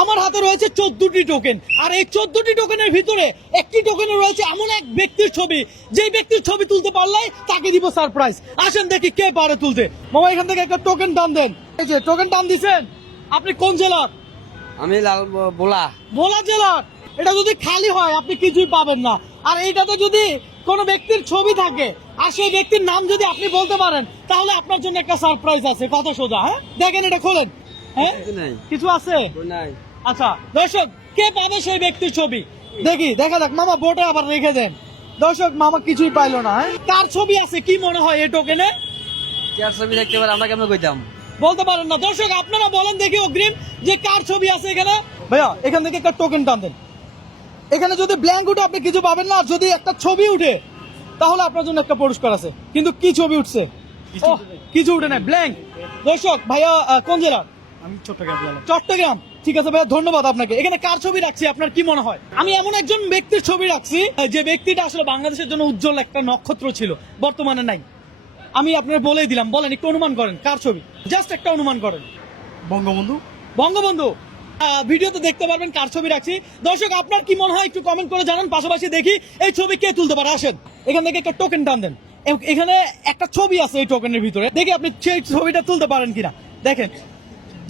আমার হাতে রয়েছে 14টি টোকেন, আর এই 14টি টোকেনের ভিতরে একটি টোকেনে রয়েছে এমন এক ব্যক্তির ছবি, যেই ব্যক্তির ছবি তুলতে পারলে তাকে দিব সারপ্রাইজ। আসেন দেখি কে পারে তুলতে। মামা এখান থেকে একটা টোকেন টান দেন। এই যে টোকেন টান দিছেন। আপনি কোন জেলার? আমি লাল বোলা ভোলা জেলার। এটা যদি খালি হয় আপনি কিছুই পাবেন না, আর এইটাতে যদি কোনো ব্যক্তির ছবি থাকে আর সেই ব্যক্তির নাম যদি আপনি বলতে পারেন তাহলে আপনার জন্য একটা সারপ্রাইজ আছে। কত সোজা। হ্যাঁ দেখেন, এটা খোলেন। হ্যাঁ কিছু আছে? নাই। আচ্ছা দর্শক, কে পাবে সেই ব্যক্তির ছবি দেখি, দেখা যাক। মামা বোর্ডে আবার রেখে দেন। দর্শক মামা কিছুই পাইলো না। হ্যাঁ কার ছবি আছে কি মনে হয় এই টোকেনে? কার ছবি দেখতে পারে আমরা কেমন কইতাম? বলতে পারেন না। দর্শক আপনারা বলেন দেখি অগ্রিম যে কার ছবি আছে এখানে। ভাইয়া এখান থেকে একটা টোকেন টান দেন। এখানে যদি ব্ল্যাঙ্ক উঠে আপনি কিছু পাবেন না, আর যদি একটা ছবি উঠে তাহলে আপনার জন্য একটা পুরস্কার আছে। কিন্তু কি ছবি উঠছে? কিছু উঠে নাই, ব্ল্যাঙ্ক। দর্শক ভাইয়া কোন জেলার? আমি চট্টগ্রাম জেলা। চট্টগ্রাম। ঠিক আছে ভাইয়া, ধন্যবাদ আপনাকে। এখানে কার ছবি রাখছি আপনার কি মনে হয়? আমি এমন একজন ব্যক্তির ছবি রাখছি যে ব্যক্তিটা আসলে বাংলাদেশের জন্য উজ্জ্বল একটা নক্ষত্র ছিল, বর্তমানে নাই। আমি আপনার বলেই দিলাম, বলেন একটু অনুমান করেন কার ছবি, জাস্ট একটা অনুমান করেন। বঙ্গবন্ধু। বঙ্গবন্ধু। ভিডিওতে দেখতে পারবেন কার ছবি রাখছি। দর্শক আপনার কি মনে হয় একটু কমেন্ট করে জানান। পাশাপাশি দেখি এই ছবি কে তুলতে পারে। আসেন এখান থেকে একটা টোকেন টান দেন। এখানে একটা ছবি আছে এই টোকেনের ভিতরে, দেখি আপনি সেই ছবিটা তুলতে পারেন কিনা। দেখেন,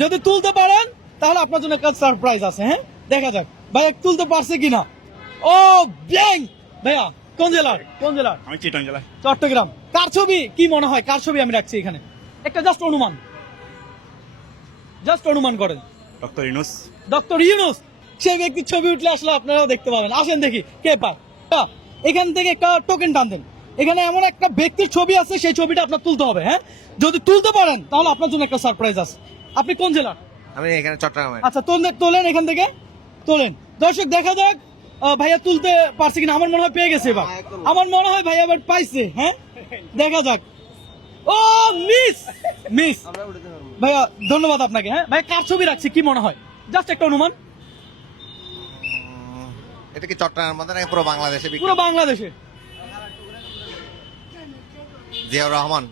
যদি তুলতে পারেন তাহলে আপনার জন্য একটা সারপ্রাইজ আছে। হ্যাঁ দেখা যাক ভাইয়া তুলতে পারছে কিনা। ও ব্ল্যাঙ্ক। ভাইয়া কোন জেলার? কোন জেলার? আমি চিটাং জেলা। চট্টগ্রাম। কার ছবি কি মনে হয়? কার ছবি আমি রাখছি এখানে? একটা জাস্ট অনুমান, জাস্ট অনুমান করেন। ডক্টর ইউনূস। ডক্টর ইউনূস। সেই ব্যক্তির ছবি উঠলে আসলে আপনারাও দেখতে পাবেন। আসেন দেখি কে পায়। এখান থেকে একটা টোকেন টান দেন। এখানে এমন একটা ব্যক্তির ছবি আছে, সেই ছবিটা আপনার তুলতে হবে। হ্যাঁ যদি তুলতে পারেন তাহলে আপনার জন্য একটা সারপ্রাইজ আছে। আপনি কোন জেলার? আমি এখানে চট্টগ্রামে। আচ্ছা তোলেন, এখান থেকে তোলেন। দর্শক দেখা যাক ভাইয়া তুলতে পারছে কিনা। আমার মনে হয় পেয়ে গেছে এবার। আমার মনে হয় ভাইয়া এবার পাইছে। হ্যাঁ দেখা যাক। ও মিস মিস। ভাইয়া ধন্যবাদ আপনাকে। হ্যাঁ ভাই কার ছবি রাখছি কি মনে হয়? জাস্ট একটা অনুমান। এটা কি চট্টগ্রামের মধ্যে নাকি পুরো বাংলাদেশে? পুরো বাংলাদেশে। জিয়াউর রহমান।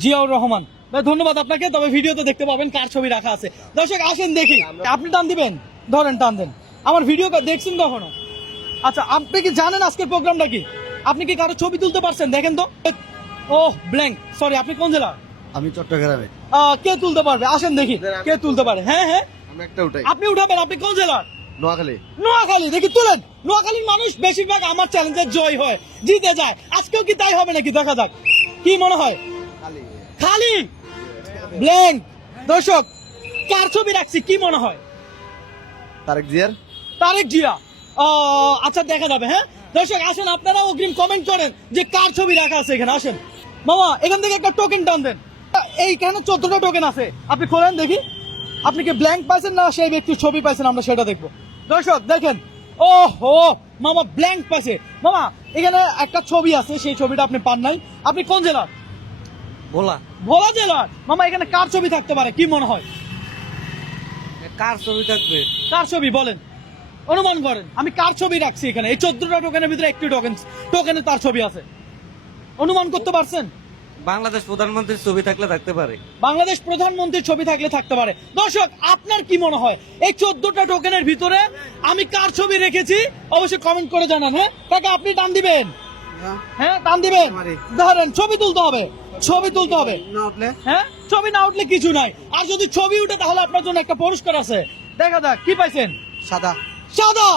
জিয়াউর রহমান। ভাই ধন্যবাদ আপনাকে। তবে ভিডিওতে দেখতে পাবেন কার ছবি রাখা আছে। দর্শক আসেন দেখি। আপনি টান দিবেন? ধরেন টান দেন। আমার ভিডিও দেখছেন কখনো? আচ্ছা আপনি কি জানেন আজকের প্রোগ্রামটা কি? আপনি কি কারো ছবি তুলতে পারছেন? দেখেন তো। ও ব্ল্যাঙ্ক। সরি, আপনি কোন জেলা? আমি চট্টগ্রামে। কে তুলতে পারবে? আসেন দেখি কে তুলতে পারে। হ্যাঁ হ্যাঁ আমি একটা উঠাই। আপনি উঠাবেন। আপনি কোন জেলার? নোয়াখালী। নোয়াখালী। দেখি তুলেন। নোয়াখালীর মানুষ বেশিরভাগ আমার চ্যালেঞ্জের জয় হয়, জিতে যায়। আজকেও কি তাই হবে নাকি? দেখা যাক কি মনে হয়। খালি ব্ল্যাঙ্ক। দর্শক কার ছবি রাখছি কি মনে হয়? তারেক জিয়ার। তারেক জিয়া। আচ্ছা দেখা যাবে। হ্যাঁ দর্শক আসেন আপনারা অগ্রিম কমেন্ট করেন যে কার ছবি রাখা আছে এখানে। আসেন মামা এখান থেকে একটা টোকেন টান দেন। এইখানে 14টা টোকেন আছে, আপনি খোলেন দেখি। আপনি কি ব্ল্যাঙ্ক পাইছেন না সেই ব্যক্তির ছবি পাইছেন? আমরা সেটা দেখবো। দর্শক দেখেন। ও হো মামা ব্ল্যাঙ্ক পাইছে। মামা এখানে একটা ছবি আছে, সেই ছবিটা আপনি পান নাই। আপনি কোন জেলার? বোলা। ভোলা জেলার। মামা এখানে কার ছবি থাকতে পারে কি মনে হয়? কার ছবি থাকবে? কার ছবি বলেন, অনুমান করেন। আমি কার ছবি রাখছি এখানে? এই 14টা টোকেনের ভিতরে একটি টোকেনে তার ছবি আছে। অনুমান করতে পারছেন? বাংলাদেশ প্রধানমন্ত্রীর ছবি থাকলে থাকতে পারে। বাংলাদেশ প্রধানমন্ত্রীর ছবি থাকলে থাকতে পারে। দর্শক আপনার কি মনে হয় এই 14টা টোকেনের ভিতরে আমি কার ছবি রেখেছি? অবশ্যই কমেন্ট করে জানান। হ্যাঁ কাকা আপনি টান দিবেন? হ্যাঁ টান দিবেন। ধরেন ছবি তুলতে হবে, ছবি তুলতে হবে। হ্যাঁ ছবি না উঠলে কিছু নাই, আর যদি ছবি উঠে তাহলে আপনার জন্য একটা পুরস্কার আছে। দেখা যাক কি পাইছেন। সাদা। সাদা।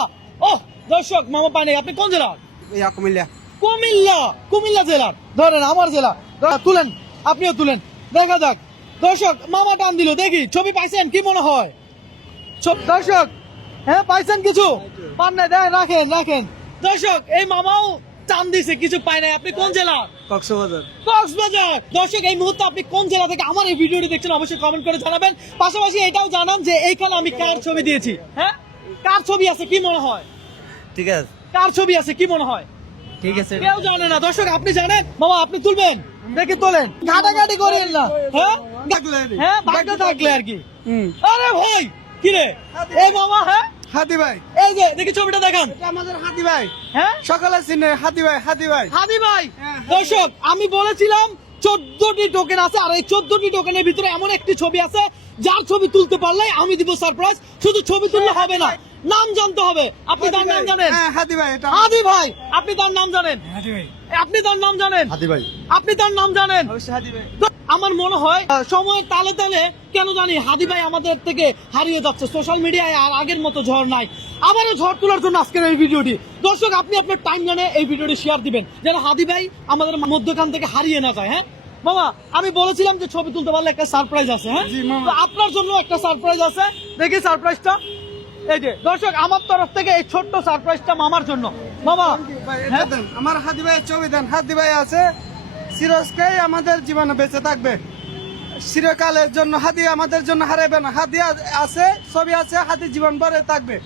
ও দর্শক মামা পায় নাই। আপনি কোন জেলার? কুমিল্লা। কুমিল্লা। কুমিল্লা জেলার। ধরেন আমার জেলা। তুলেন, আপনিও তুলেন। দেখা যাক। দর্শক মামা টান দিল, দেখি ছবি পাইছেন কি মনে হয়? দর্শক হ্যাঁ পাইছেন কিছু? পান নাই? দেখেন রাখেন রাখেন। দর্শক এই মামাও টান দিছে, কিছু পায় নাই। আপনি কোন জেলা? কক্সবাজার। কক্সবাজার। দর্শক এই মুহূর্তে আপনি কোন জেলা থেকে আমার এই ভিডিওটি দেখছেন অবশ্যই কমেন্ট করে জানাবেন। পাশাপাশি এটাও জানান যে এইখানে আমি কার ছবি দিয়েছি। হ্যাঁ কার ছবি আছে কি মনে হয়? ঠিক আছে। কার ছবি আছে কি মনে হয়? ঠিক আছে। কেউ জানে না। দর্শক আপনি জানেন? মামা আপনি তুলবেন? দেখি তোলেন, ঘাটাঘাটি করেন না। হ্যাঁ হ্যাঁ ভাগ্য থাকলে আর কি। আরে ভাই কি রে এই মামা? হ্যাঁ হাতি ভাই। এই যে দেখি ছবিটা দেখান। এটা আমাদের হাতি ভাই। হ্যাঁ সকালে চিনে হাতি ভাই। হাতি ভাই। হাদি ভাই। দর্শক আমি বলেছিলাম 14টি টোকেন আছে, আর এই 14টি টোকেনের ভিতরে এমন একটি ছবি আছে যার ছবি তুলতে পারলে আমি দিব সারপ্রাইজ। শুধু ছবি তুললে হবে না, নাম জানতে হবে। আপনি তার নাম জানেন? হ্যাঁ, হাদি ভাই এটা হাদি ভাই। আপনি তার নাম জানেন? হাজি ভাই আপনি তার নাম জানেন? হাদি ভাই। আপনি তার নাম জানেন? অবশ্যই হাদি ভাই। তো আমার মনে হয় সময়ের তালে তালে কেন জানি হাদি ভাই আমাদের থেকে হারিয়ে যাচ্ছে। সোশ্যাল মিডিয়ায় আর আগের মতো ঝড় নাই। আবারও ঝড় তোলার জন্য আজকের এই ভিডিওটি। দর্শক, আপনি আপনার টাইম জানে এই ভিডিওটি শেয়ার দিবেন যেন হাদি ভাই আমাদের মধ্যখান থেকে হারিয়ে না যায়। হ্যাঁ মামা, আমি বলেছিলাম যে ছবি তুলতে পারলে একটা সারপ্রাইজ আছে। হ্যাঁ, জি, মামা। তো আপনার জন্য একটা সারপ্রাইজ আছে। দেখি সারপ্রাইজটা। এই যে দর্শক, আমার তরফ থেকে এই ছোট্ট সারপ্রাইজটা মামার জন্য। মামা, ভাই, এটা হ্যাঁ? দেন। আমার হাদি ভাইয়ের ছবি দেন। হাদি ভাই আছে, সিরোজকাই আমাদের জীবনে বেঁচে থাকবে চিরকালের জন্য। হাদি আমাদের জন্য হারাবে না। হাদি আছে, ছবি আছে, হাদি জীবন ভরে থাকবে।